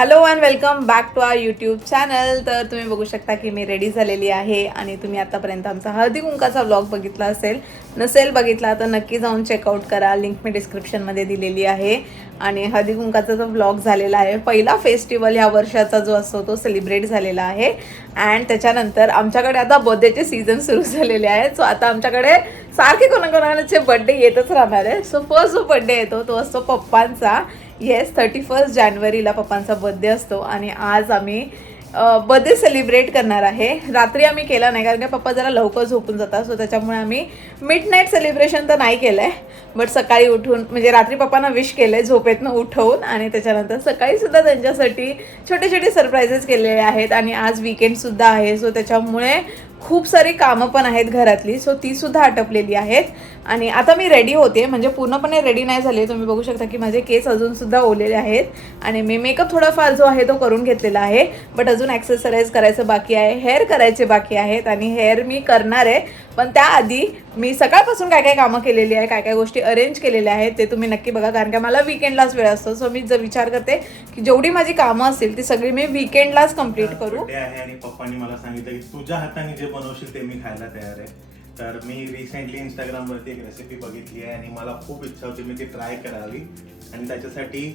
Hello and welcome back to our YouTube channel. तर तुम्ही बघू शकता की मी रेडी झालेली आहे आणि तुम्ही आतापर्यंत आमचा हळदी कुंकाचा व्लॉग बघितला नसेल बघितला तर नक्की जाऊन चेकआउट करा. लिंक मी डिस्क्रिप्शनमध्ये दिलेली आहे. आणि हळदी कुंकाचा जो व्लॉग झालेला आहे, पहिला फेस्टिवल ह्या वर्षाचा जो असतो तो सेलिब्रेट झालेला आहे. अँड त्याच्यानंतर आमच्याकडे आता बर्थडेचे सीझन सुरू झालेले आहेत. सो आता आमच्याकडे सारखे कोणाकोणाचे बर्थडे येतच राहणार आहे. सो फर्स्ट जो बर्थडे येतो तो असतो पप्पांचा. येस, 31 जानेवारीला पप्पांचा बर्थडे असतो आणि आज आम्ही बर्थडे सेलिब्रेट करणार आहे. रात्री आम्ही केला नाही कारण की पप्पा जरा लवकर झोपून जातात. सो त्याच्यामुळे आम्ही मिडनाईट सेलिब्रेशन तर नाही केलं आहे, बट सकाळी उठून म्हणजे रात्री पप्पांना विश केलं आहे झोपेतनं उठवून आणि त्याच्यानंतर सकाळीसुद्धा त्यांच्यासाठी छोटे छोटे सरप्राईजेस केलेले आहेत. आणि आज वीकेंडसुद्धा आहे. सो त्याच्यामुळे खूप सारी कामं पण आहेत घरातली. सो तीसुद्धा आटपलेली आहेत. आणि आता मी रेडी होते, म्हणजे पूर्णपणे रेडी नाही झाले. तुम्ही बघू शकता की माझे केस अजूनसुद्धा ओलेले आहेत आणि मी मेकअप थोडाफार जो आहे तो करून घेतलेला आहे. बट अजून ॲक्सेसराईज करायचं बाकी आहे, हेअर करायचे बाकी आहेत आणि हेअर मी करणार आहे. पण त्याआधी मी सकाळपासून काय काय कामं केलेली आहे, काय काय गोष्टी अरेंज केलेल्या आहेत ते तुम्ही नक्की बघा, कारण की मला वीकेंडलाच वेळ असतो. सो मी जर विचार करते की जेवढी माझी कामं असतील ती सगळी मी वीकेंडलाच कंप्लीट करू. आणि पप्पांनी मला सांगितलं की तुझ्या हाताने जे बनवशील ते मी खायला तयार आहे. तर मी रिसेंटली इंस्टाग्रामवरती एक रेसिपी बघितली आहे आणि मला खूप इच्छा होती मी ती ट्राय करावी. आणि त्याच्यासाठी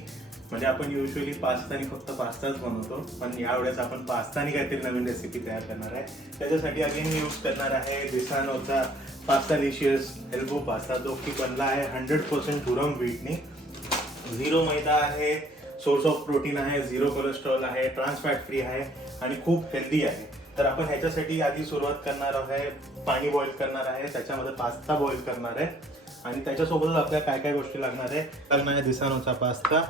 म्हणजे आपण युजली पास्तानी फक्त पास्ताच बनवतो, पण यावेळेस आपण पास्तानी काहीतरी नवीन रेसिपी तयार करणार आहे. त्याच्यासाठी अगेन मी यूज करणार आहे दिसानोचा पास्तालिशियस एल्बो पास्ता, जो की बनला आहे 100% दुरम व्हीटनी. 0 मैदा आहे, सोर्स ऑफ प्रोटीन आहे, 0 कोलेस्ट्रॉल आहे, ट्रान्स फॅट फ्री आहे आणि खूप हेल्दी आहे. तर आपण ह्याच्यासाठी आधी सुरुवात करणार आहे, पाणी बॉईल करणार आहे, त्याच्यामध्ये पास्ता बॉईल करणार आहे आणि त्याच्यासोबतच आपल्याला काय काय गोष्टी लागणार आहे दिसानोचा पास्ता,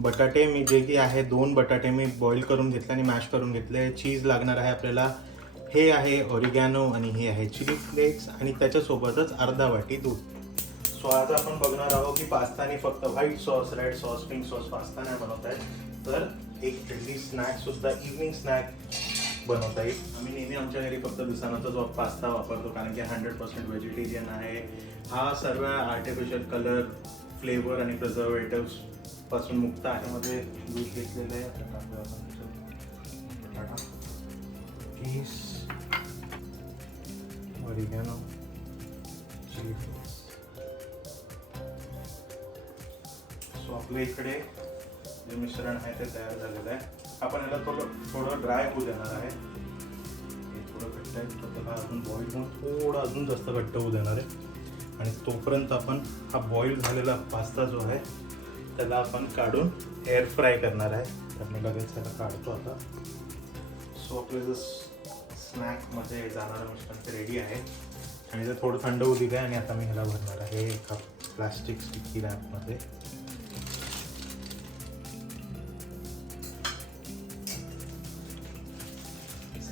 बटाटे मी जे की आहे 2 बटाटे मी बॉईल करून घेतले आणि मॅश करून घेतले. चीज लागणार आहे आपल्याला, हे आहे ऑरिगॅनो आणि हे आहे चिली फ्लेक्स आणि त्याच्यासोबतच अर्धा वाटी दूध. सो आज आपण बघणार आहोत की पास्ताने फक्त white sauce, red sauce, pink sauce pasta नाही बनवत आहे, तर एक हेल्दी स्नॅक सुद्धा, इव्हनिंग स्नॅक बनवता येईल. आम्ही नेहमी आमच्या घरी फक्त दिसानाचा जो पास्ता वापरतो कारण की 100% व्हेजिटेरियन आहे. हा सर्व आर्टिफिशियल कलर, फ्लेवर आणि प्रिझर्वेटिव्स पासून मुक्त आहे. मध्ये दूध घेतलेलं आहे, चीज, ऑरिगॅनो, चिली फ्लेक्स. सो आपल्या इकडे जे मिश्रण आहे ते तयार झालेलं आहे. आपण याला थोडं ड्राय होऊ देणार आहे. हे थोडं घट्ट आहे, त्याला अजून बॉईल करून थोडं अजून जास्त घट्ट होऊ देणार आहे. आणि तोपर्यंत आपण हा बॉईल झालेला पास्ता जो आहे त्याला आपण काढून एअर फ्राय करणार आहे. तर मी लगेच त्याला काढतो आता. सो आपलं जर स्नॅकमध्ये जाणारं मिश्रण ते रेडी आहे आणि ते थोडं थंड होऊ दिलं आहे. आणि आता मी ह्याला भरणार आहे एका प्लास्टिक स्टिकी रॅपमध्ये.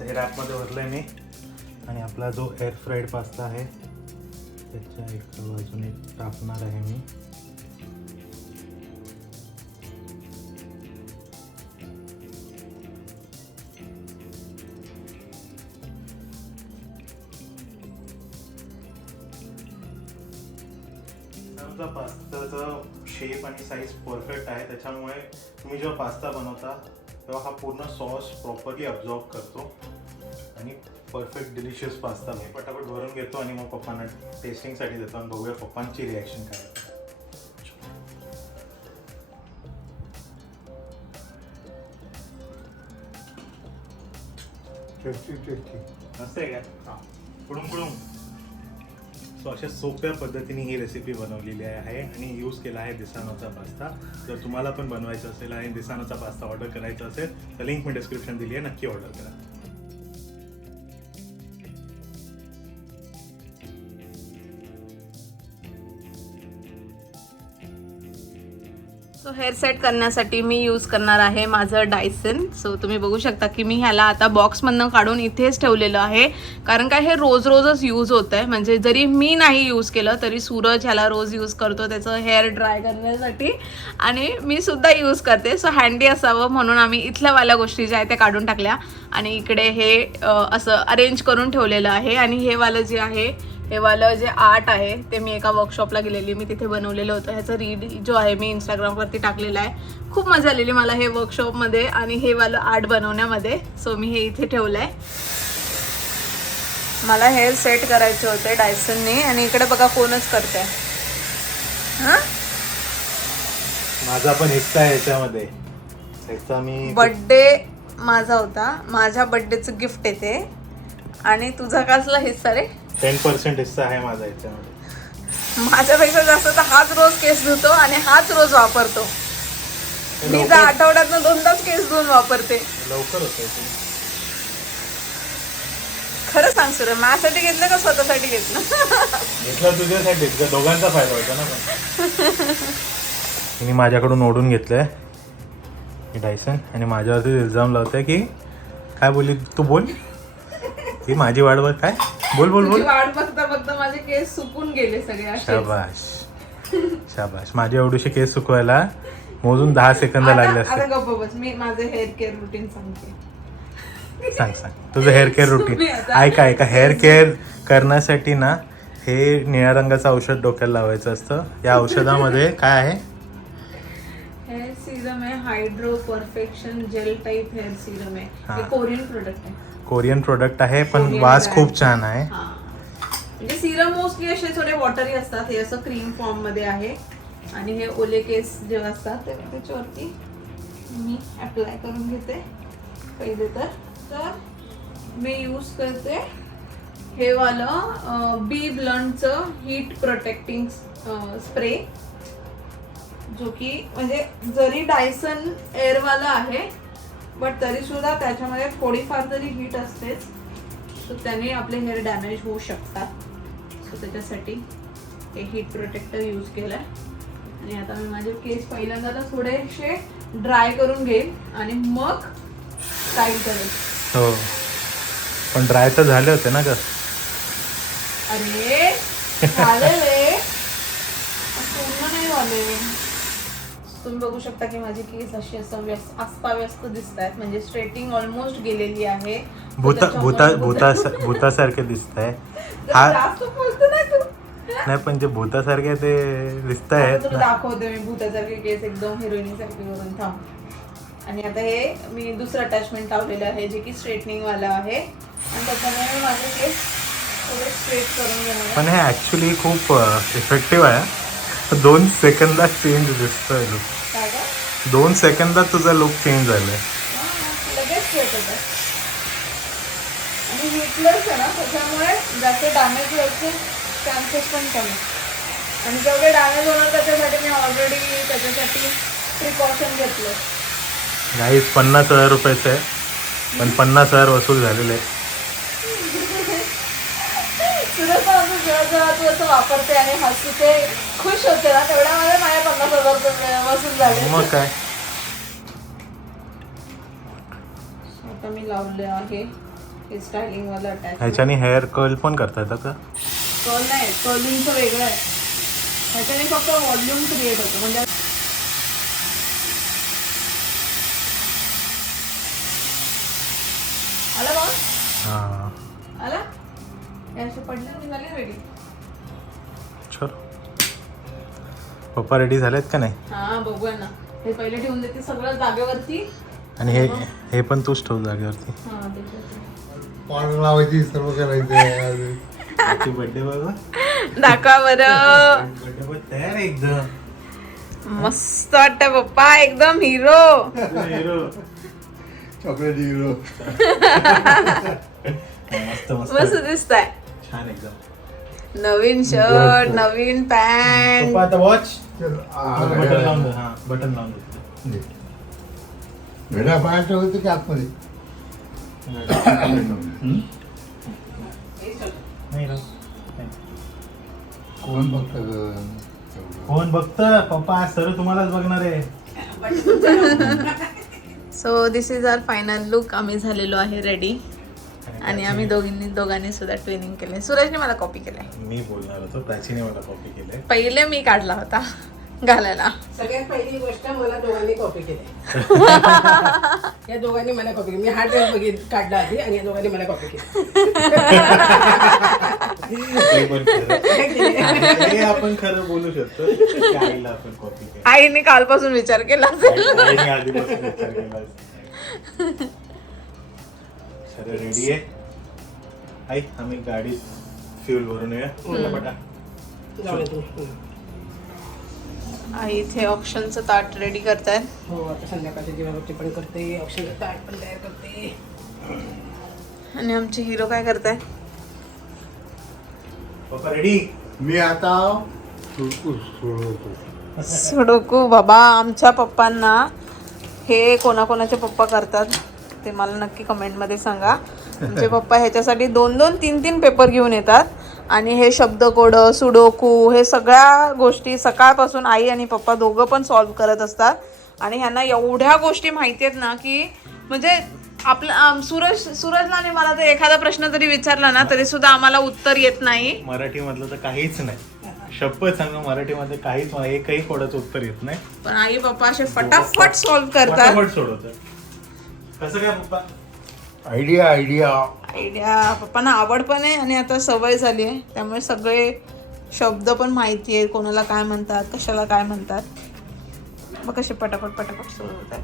हे रॅपमध्ये भरलं आहे मी आणि आपला जो एअर फ्राईड पास्ता आहे त्याच्या एका बाजूने टाकणार आहे मी. पास्ताचा शेप आणि साईज परफेक्ट आहे, त्याच्यामुळे तुम्ही जेव्हा पास्ता बनवता तेव्हा हा पूर्ण सॉस प्रॉपरली अब्झॉर्ब करतो आणि परफेक्ट डिलिशियस पास्ता मी पटापट भरून घेतो आणि मग पप्पांना टेस्टिंगसाठी देतो आणि बघूया पप्पांची रिॲक्शन काय आहे. असं आहे का? कुडूम. सो अशा सोप्या पद्धतीने ही रेसिपी बनवलेली आहे आणि यूज केला आहे दिसानोचा पास्ता. जर तुम्हाला पण बनवायचं असेल आणि दिसानोचा पास्ता ऑर्डर करायचा असेल तर लिंक मी डिस्क्रिप्शन दिली आहे, नक्की ऑर्डर करा. सो हेअर सेट करण्यासाठी मी यूज करणार आहे माझं डायसन. सो तुम्ही बघू शकता की मी ह्याला आता बॉक्समधनं काढून इथेच ठेवलेलं आहे, कारण काय हे रोजच यूज होतं आहे. म्हणजे जरी मी नाही यूज केलं तरी सूरज ह्याला रोज यूज करतो त्याचं हेअर ड्राय करण्यासाठी आणि मी सुद्धा यूज करते. सो हँडी असावं म्हणून आम्ही इथल्यावाल्या गोष्टी ज्या आहेत त्या काढून टाकल्या आणि इकडे हे असं अरेंज करून ठेवलेलं आहे. आणि हे वालं जे आहे हे वालं जे आर्ट आहे ते मी एका वर्कशॉपला गेलेली, मी तिथे बनवलेलं होतं. ह्याचा रीड जो आहे मी इंस्टाग्रामवरती टाकलेला आहे. खूप मजा आलेली मला हे वर्कशॉपमध्ये आणि हे वालं आर्ट बनवण्यामध्ये. सो मी हे इथे ठेवलं आहे. मला हेअर सेट करायचे होते डायसनने आणि इकडे बघा कोणच करते. हां, माझा पण हिस्सा आहे याच्यामध्ये. त्याचा मी बर्थडे माझा होता, माझ्या बर्थडेचं गिफ्ट येते आणि तुझा कसला हिस्सा रे? 10% हिस्सा आहे माझा याच्यामध्ये. माझ्यापेक्षा जास्त तर हाच रोज केस धुतो आणि हाच रोज वापरतो. मी तर आठवड्यातनं 2दाच केस धुवून वापरते. लवकर होतं ते. खरं सांग सुर, माझ्यासाठी घेतलं का स्वतःसाठी घेतलं? घेतलं तुझ्यासाठी, दोघांचा फायदा होता ना. पण मी माझ्याकडून ओढून घेतलंय डायसन आणि माझ्यावरती इल्जाम लावतंय की काय बोलली तू, बोल ही माझी वाट बघ. काय बोल बोल बोल. वाट बघता बघता माझे केस सुकून गेले सगळे. शाबाश शाबाश. माझे एवढीशे केस सुकवायला मोजून 10 सेकंद लागले असते. आता गप्प बस, मी माझे हेअर केअर रुटीन सांगते. सांग सांग तुझं हेअर केअर रुटीन. ऐका हेअर केअर करण्यासाठी ना हे निळ्या रंगाचं औषध डोक्याला लावायचं असतं. या औषधामध्ये काय आहे? हेअर सिरम आहे, hydro perfection gel type hair serum आहे. हे कोरियन प्रोडक्ट आहे. कोरियन प्रोडक्ट आहे पण वास खूप छान आहे. म्हणजे सिरम मोस्टली असे थोडे वॉटरी असतात. हे असं क्रीम फॉर्म मध्ये आहे आणि हे ओले केस जेव्हा असतात तेव्हा त्याच्यावरती मी अप्लाय करून घेते. पहिले तर मी यूज करते हे वालं बी ब्लंटचं हीट प्रोटेक्टिंग स्प्रे, जो की म्हणजे जरी डायसन एअरवाला आहे बट तरी सुद्धा त्याच्यामध्ये थोडीफार तरी हीट असतेच. सो त्याने आपले हेअर डॅमेज होऊ शकतात. सो त्याच्यासाठी हे हीट प्रोटेक्टर यूज केलं आहे. आणि आता मी माझे केस पहिल्यांदा तर थोडेसे ड्राय करून घेईन आणि मग स्टाईल करेन. हो पण ड्राय तर झाले होते ना ग. अरे झालेले पूर्ण नाही झाले. तुम्ही बघू शकता की माझी केस अशी असं अस्ताव्यस्त दिसत आहेत. म्हणजे स्ट्रेटिंग ऑलमोस्ट गेलेली आहे. भूतासारखे दिसत आहे. जास्त बोलतो नाही तू. नाही पण जे भूतासारखे ते दिसत आहेत तुला दाखवते मी भूतासारखे केस एकदम हिरोईनी सारखे करून. थांब. आणि आता हे मी दुसरं अटॅचमेंट लावलेलं आहे जे की स्ट्रेटनिंग वाला आहे आणि त्याच्यामुळे माझे केस थोडे स्ट्रेट करून घेणार. पण हे ऍक्च्युली खूप इफेक्टिव्ह आहे. 2 सेकंदात चेंज दिसतोय लुक. 2 सेकंदात तुझा लुक चेंज झालाय. लगेच स्ट्रेट होतं आणि हिटलेस आहे ना, त्याच्यामुळे जास्त डॅमेज व्हायचे चान्सेस पण कमी. आणि जेवढे डॅमेज होणार त्याच्यासाठी मी ऑलरेडी त्याच्यासाठी प्रिकॉशन घेतलं. गाईस 50,000 रुपयाचं आहे पण 50,000 वसूल झालेले आहे. जेव्हा तू असं वापरते आणि हसते खुश होते ना तेवढ्यामध्ये माझ्या 50,000 रुपये वसूल झाले. मग काय. आता मी लावले आहे हे स्टायलिंग वाला अटॅच. ह्याच्याने हेअर कर्ल पण करता येतं का? कर्ल नाही, कर्लिंगचं वेगळं आहे. ह्याच्याने फक्त व्हॉल्यूम क्रिएट होतं. म्हणजे आला बघ. हां आला. याशी पडलं निघाले रेडी. चल पप्पा रेडी झालेत का नाही? हा बघूया ना. हे पहिले ठेवून देते सगळं जागेवरती. आणि हे पण तूच ठेव जागेवरती. हा त्याच्यात पाणी लावायची सर्व करायचं. हॅपी बर्थडे बाबा. दाखवा बरं. बर्थडे बॉय तयार आहे एकदम. मस्त वाटतं पप्पा, एकदम हिरो. हिरो. Chocolate hero. मस्त मस्त मस्त दिसताय. छान एकदम. नवीन शर्ट, नवीन पॅन्ट. पप्पा आता वॉच. बटन लावून दे. हां बटन लावून दे. भेडा पाय ठेवते की आतमध्ये? नाही राव. कोण बघतं? कोण बघतं? पप्पा सर तुम्हालाच बघणार आहे. So this is our final look. आम्ही झालेलो आहे रेडी आणि आम्ही दोघांनी सुद्धा ट्रेनिंग केले. सूरजने मला कॉपी केलंय. मी बोलणार होतो, प्राचीने मला कॉपी केलंय. पहिले मी काढला होता घालायला. सगळ्यात पहिली गोष्ट मला दोघांनी कॉपी केली. या दोघांनी मला कॉपी केली. मी हा ड्रेस काढला आधी आणि या दोघांनी मला कॉपी केली. ते पण खरं. हे आपण खरं बोलू शकतो की आईला आपण कॉपी केली. आईने कालपासून विचार केला असेल. आईने आधीपासून विचार केला असेल. सगळं रेडी आहे आई. आम्ही गाडीत फ्युल भरून येऊया पटापटा. जाऊया तुम्ही. आई इथे ऑप्शनचं ताट रेडी करतायत. हो आता संध्याकाळची दिवाबत्ती पण करते, औषध ताट पण तयार करते. आणि आमचे हिरो काय करताय? पप्पा रेडी. मी आता सोडवतो. सुडोकू बाबा. आमच्या पप्पांना हे कोणाकोणाचे पप्पा करतात ते मला नक्की कमेंटमध्ये सांगा. आमचे पप्पा ह्याच्यासाठी 2-2, 3-3 पेपर घेऊन येतात आणि हे शब्दकोड, सुडोकू हे सगळ्या गोष्टी सकाळपासून आई आणि पप्पा दोघं पण सॉल्व्ह करत असतात. आणि ह्यांना एवढ्या गोष्टी माहिती आहेत ना की म्हणजे आपलं सूरजला आणि मला तर एखादा प्रश्न जरी विचारला ना तरी सुद्धा आम्हाला उत्तर येत नाही. मराठीमधलं तर काहीच नाही. शपथ सांगा मराठीमध्ये काहीच मला एकही कोडाचं उत्तर येत नाही. पण आई पप्पा असे फटाफट सॉल्व्ह करतात. फटाफट सोडवतात. कसं काय पप्पा? Idea idea. पप्पांना आवड पण आहे आणि आता सवय झाली आहे त्यामुळे सगळे शब्द पण माहिती आहेत. कोणाला काय म्हणतात, कशाला काय म्हणतात. मग कसे पटापट सोडवतात.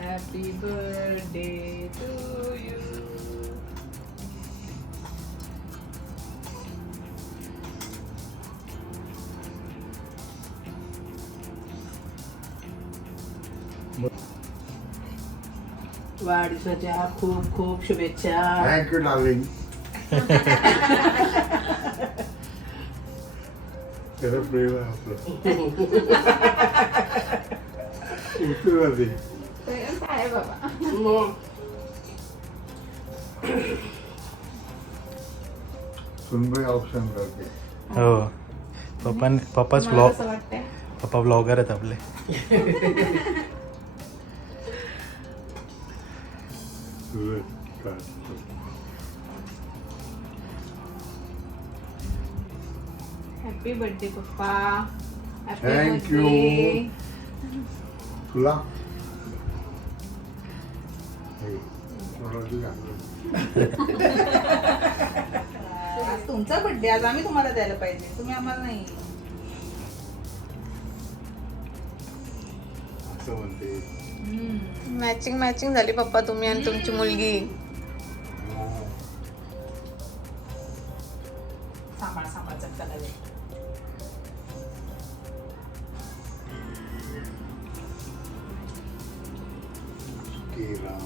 Happy birthday to you. वाढदिवसाच्या खूप खूप शुभेच्छा. Thank you darling. खरं प्रेम आहे आपलं. उचलून दे. मग सुनबाई ऑप्शन करते. हो पप्पाच ब्लॉग. पप्पा ब्लॉगर आहेत आपले. हॅपी बर्थडे पप्पा. Thank you. तुला हे, मला दे आपलं. आज तुमचा बर्थडे. आज आम्ही तुम्हाला द्यायला पाहिजे, तुम्ही आम्हाला नाही. असं म्हणते. मॅचिंग झाली पप्पा तुम्ही आणि तुमची मुलगी. सांभाळ चटका लागेल. केला.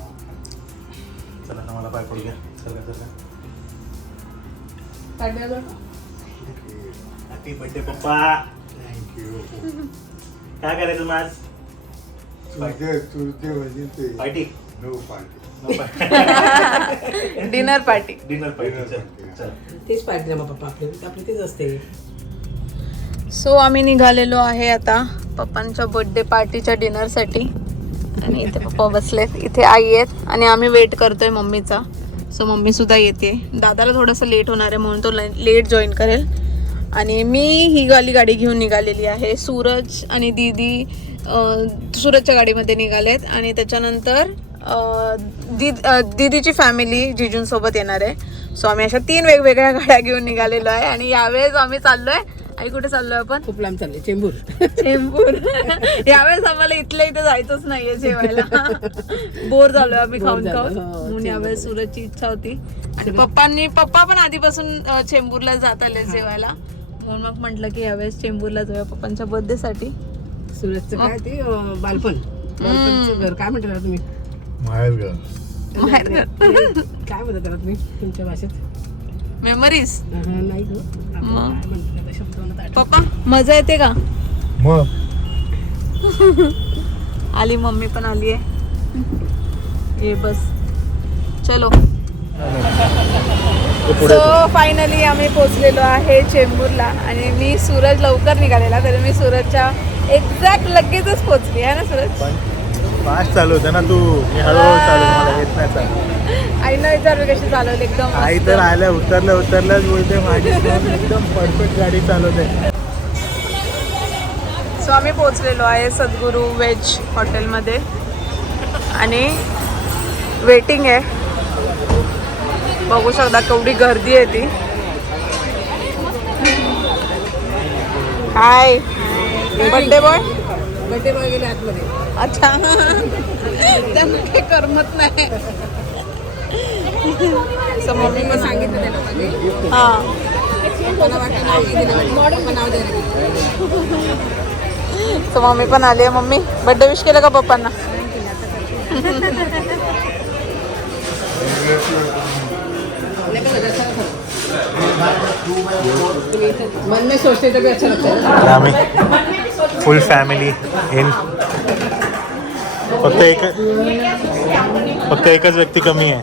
चला ना मला पाय पडू घ्या. चला हॅपी बर्थडे पप्पा. थँक्यू. काय करायचं मग आज? तुझे म्हणजे ते party. No party. Dinner party. Dinner party. चल. तेच पाहिजे मग पप्पा आपली तेच असते. सो आम्ही निघालेलो आहे आता पप्पांच्या बर्थडे पार्टीच्या डिनरसाठी. आणि इथे पप्पा बसलेत, इथे आई आहेत आणि आम्ही वेट करतोय मम्मीचा. सो मम्मी सुद्धा येते. दादाला थोडंसं लेट होणार आहे म्हणून तो लेट जॉईन करेल. आणि मी ही गाडी घेऊन निघालेली आहे. सूरज आणि दीदी सूरजच्या गाडीमध्ये निघालेत आणि त्याच्यानंतर दीदीची फॅमिली जिजूंसोबत येणार आहे. सो आम्ही अशा 3 वेगवेगळ्या गाड्या घेऊन निघालेलो आहे. आणि यावेळेस आम्ही चाललोय. आई कुठे चाललोय आपण? खूप लांब चालले. चेंबूर. यावेळेस आम्हाला इथल्या इथे जायचंच नाहीये जेवायला. बोर झालोय आम्ही खाऊन खाऊन. म्हणून यावेळेस सूरजची इच्छा होती आणि पप्पा पण आधीपासून चेंबूरला जात आले जेवायला. म्हणून मग म्हटलं की यावेळेस चेंबूरला जाऊया पप्पांच्या बर्थडे साठी. सुरतचं काय ते बालपणचं घर काय म्हणता तुम्ही? माहेर काय म्हणता त्याला तुम्ही तुमच्या भाषेत? मेमरीज. नाही गं. आपण काय म्हणतो त्या शब्दाला ताट. पप्पा मजा येते का? मग आली मम्मी पण आली आहे. ये बस चलो. सो फायनली आम्ही पोचलेलो आहे चेंबूरला. आणि मी सूरज लवकर निघालेला तरी मी सूरजच्या एक्झॅक्ट लगेचच पोचली आहे ना सूरज. फास्ट चालू होतं ना तू. मी हळूहळू चालू. मला येत नाही चालू. आईला विचारलं कशी चालवली एकदम आई मस्त. तर आल्या उतरल्याच बोलते माझी एकदम परफेक्ट गाडी चालवते. सो आम्ही पोचलेलो आहे सद्गुरू व्हेज हॉटेलमध्ये आणि वेटिंग आहे. बघू शकता केवढी गर्दी आहे ती. हाय बर्थडे बॉय. बड्डे बॉय गेले आतमध्ये. अच्छा त्यांना काही करमत नाही. समोर मी सांगितलं त्याला मध्ये. हा मला वाटतं नाव नाही दिलं. मॉडर्न नाव द्यायला. तर मम्मी पण आली आहे. मम्मी बर्थडे विश केलं का पप्पांना? मन में सोचते तो भी अच्छा लगता है. आम्ही फुल फॅमिली इन. फक्त एकच व्यक्ती कमी आहे.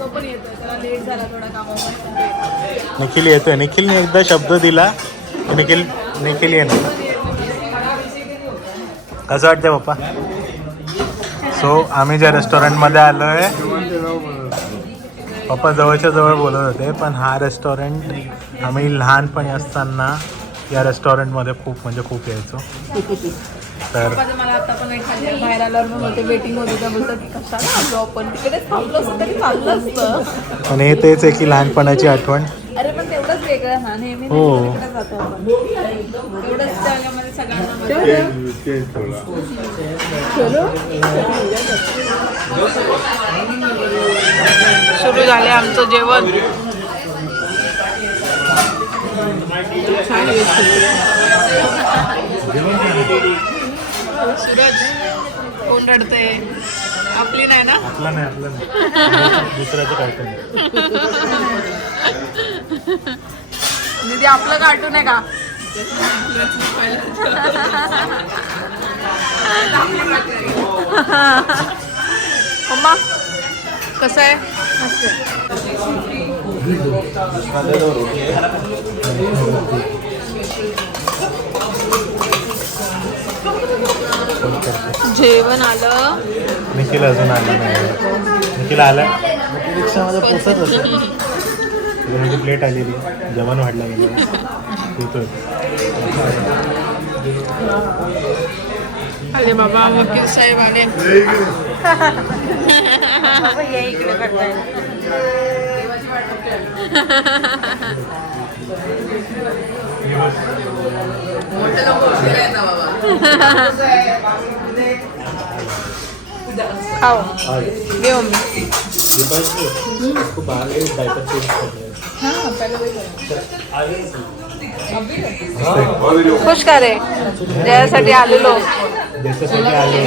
तो पण येतोय, त्याला लेट झाला थोडा कामामुळे. निखिल येतोय. निखिलने एकदा शब्द दिला की निखिल येणार. कसं वाटतंय पप्पा? सो आम्ही ज्या रेस्टॉरंटमध्ये आलो आहे, पप्पा जवळच्या जवळ बोलत होते, पण हा रेस्टॉरंट आम्ही लहानपणी असताना या रेस्टॉरंटमध्ये खूप यायचो. तर पप्पाचं मला आता पण एखाद्या बाहेर आल्यावर पण होते, वेटिंग होते, तर बोलतात की कशाला आलो आपण, तिकडे थांबलो असतं तरी चाललं असतं. पण हे तेच आहे की लहानपणाची आठवण. अरे पण तेवढंच वेगळं ना, नेहमी हो. तिकडे जातो आपण. तेवढंच त्यामध्ये सगळ्यांना मजा. सुरू झाले आमचं जेवण. सूरज कोण रडते? आपली नाही ना? आपलं नाही दुसऱ्याचं कार्टून. दीदी आपलं कार्टून आहे का? मम्मा कसं आहे? जेवण आलं. निखिल अजून आला नाही. निखिल आला रिक्षामध्ये पोचत होतं. माझी प्लेट आलेली, जेवण वाढलं गेलं. येतोय. अरे बाबा वकील साहेब आले. खाओ घे मम्मी. खुश का रे? जयासाठी आलेलो. ज्याच्यासाठी आले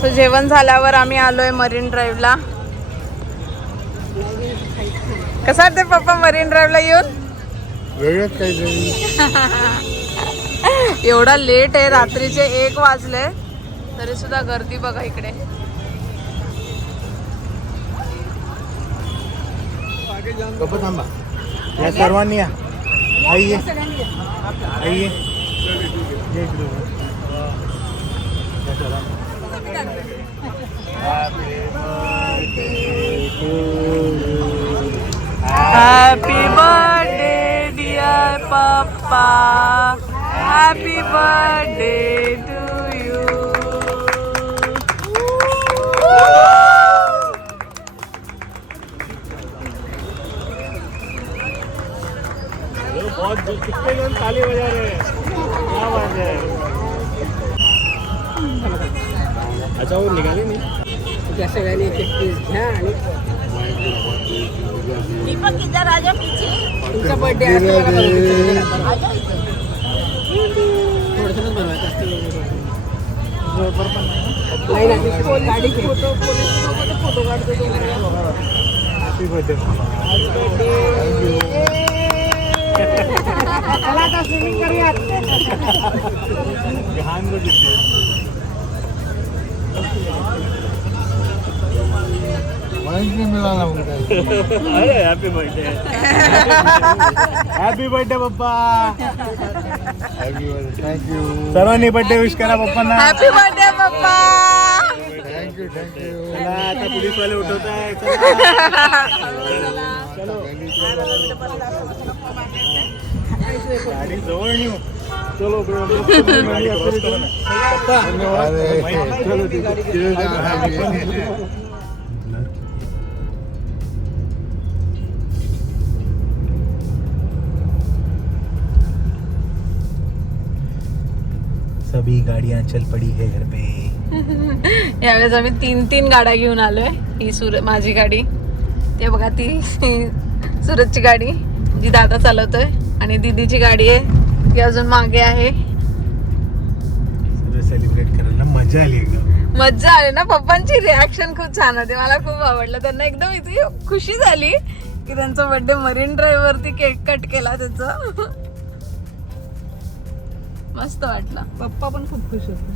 सो जेवण झाल्यावर आम्ही आलोय मरीन ड्राईव्हला. कसं वाटतंय पप्पा मरीन ड्राईव्हला येऊन? वेगळंच काहीतरी. एवढा लेट आहे, रात्रीचे 1 वाजले तरी सुद्धा गर्दी बघा इकडे. गप्प थांबा. या सर्वांनी या. आई ये. आई ये. ये इकडे. Happy birthday dear papa, happy birthday to you. बहुत कितने जन ताली बजा रहे हैं. क्या बात है. अच्छा वो निघाले नाही. त्या सगळ्यांनी एक एक पीस घ्या आणि तुमचा बर्थडे आहे थोडंसंच बनवायचं असतं. नाही ना गाडी फोटो फोटो काढतो. Happy birthday. चला आता स्विमिंग करूयात. लहान जो दिसते. माहिती मिळाला अरे हॅपी बर्थडे. हॅपी बर्थडे पप्पा. थँक्यू सर्वांनी बर्थडे विश करा पप्पांना. हॅपी बर्थडे पप्पा. थँक्यू. चला आता पोलीसवाले उठवत आहे. गाडी जवळ नेऊ. चलो सभी गाड़ियां चल पड़ी है घर पे. यावेळेस आम्ही 3 गाड्या घेऊन आलोय. ही माझी गाडी, ते बघा ती सूरजची गाडी जी दादा चालवतोय, आणि दीदीची गाडी आहे ती अजून मागे आहे. सेलिब्रेट करायला मजा आली एकदम. मज्जा आली ना. पप्पांची रिॲक्शन खूप छान होती, मला खूप आवडलं. त्यांना एकदम इतकी खुशी झाली की त्यांचा बर्थडे मरीन ड्राईव्ह वरती केक कट केला त्याचा. मस्त वाटलं. पप्पा पण खूप खुश होते.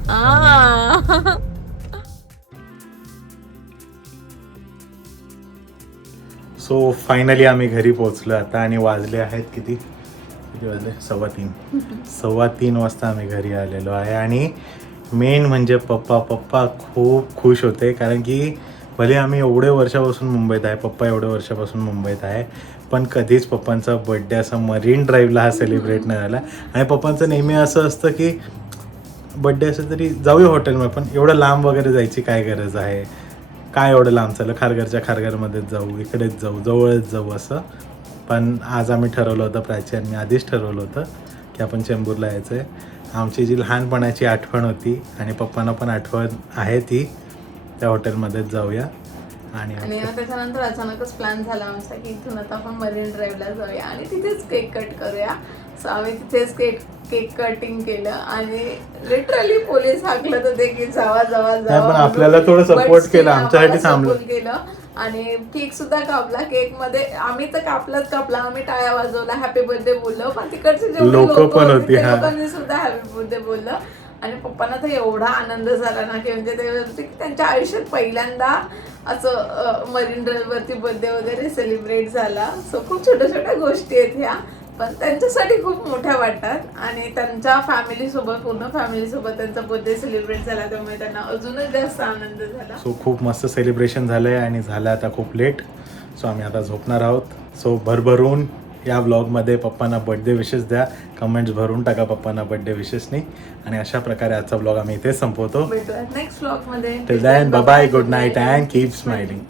सो फायनली आम्ही घरी पोहोचलो आता, आणि वाजले आहेत किती वाजले 3:15 वाजता आम्ही घरी आलेलो आहे. आणि मेन म्हणजे पप्पा खूप खुश होते, कारण की भले आम्ही एवढे वर्षापासून मुंबईत आहे, पप्पा एवढे वर्षापासून मुंबईत आहे, पण कधीच पप्पांचा बड्डे असा मरीन ड्राईव्हला हा सेलिब्रेट नाही झाला. आणि पप्पांचं नेहमी असं असतं की बड्डे असं तरी जाऊया हॉटेलमध्ये, पण एवढं लांब वगैरे जायची काय गरज आहे, काय एवढं लांब चाललं, खारघरमध्येच जाऊ, इकडेच जाऊ, जवळच जाऊ असं. पण आज आम्ही ठरवलं होतं, प्राची आणि मी आधीच ठरवलं होतं की आपण चेंबूरला यायचं आहे. आमची जी लहानपणाची आठवण होती आणि पप्पांना पण आठवण आहे ती, त्या हॉटेलमध्येच जाऊया. आणि त्याच्यानंतर अचानकच प्लॅन झाला आमचा की इथून आता आपण मरीन ड्राईव्हला जाऊया आणि तिथेच केक कट करूया. सो आम्ही तिथेच केक कटिंग केलं, आणि लिटरली पोलीस हाकलत होते की जावा पण आपल्याला थोडं सपोर्ट केलं, आमच्यासाठी थांबलं केलं. आणि केक सुद्धा कापला. केक मध्ये आम्ही तर कापला, आम्ही टाळ्या वाजवला, हॅपी बर्थडे बोललो, पण तिकडचे जेवढे लोक पण होती, त्या लोकांनी सुद्धा हॅपी बर्थडे बोललं. आणि पप्पांना तर एवढा आनंद झाला ना की म्हणजे ते बोलते की त्यांच्या आयुष्यात पहिल्यांदा असं मरीन ड्राईव्ह वरती बर्थडे वगैरे सेलिब्रेट झाला. सो खूप छोट्या गोष्टी आहेत ह्या, पण त्यांच्यासाठी खूप मोठ्या वाटतात. आणि त्यांच्या पूर्ण फॅमिलीसोबत त्यांचा बर्थडे सेलिब्रेट झाला, त्यामुळे त्यांना अजूनच जास्त आनंद झाला. सो खूप मस्त सेलिब्रेशन झालंय, आणि झालं आता खूप लेट. सो आम्ही आता झोपणार आहोत. सो भरभरून या व्लॉगमध्ये पप्पांना बर्थडे विशेष द्या, कमेंट्स भरून टाका पप्पांना बर्थडे विशेषनी. आणि अशा प्रकारे आजचा व्लॉग आम्ही इथे संपवतो. भेटूया नेक्स्ट व्लॉग मध्ये. Till then bye bye, good night and keep smiling.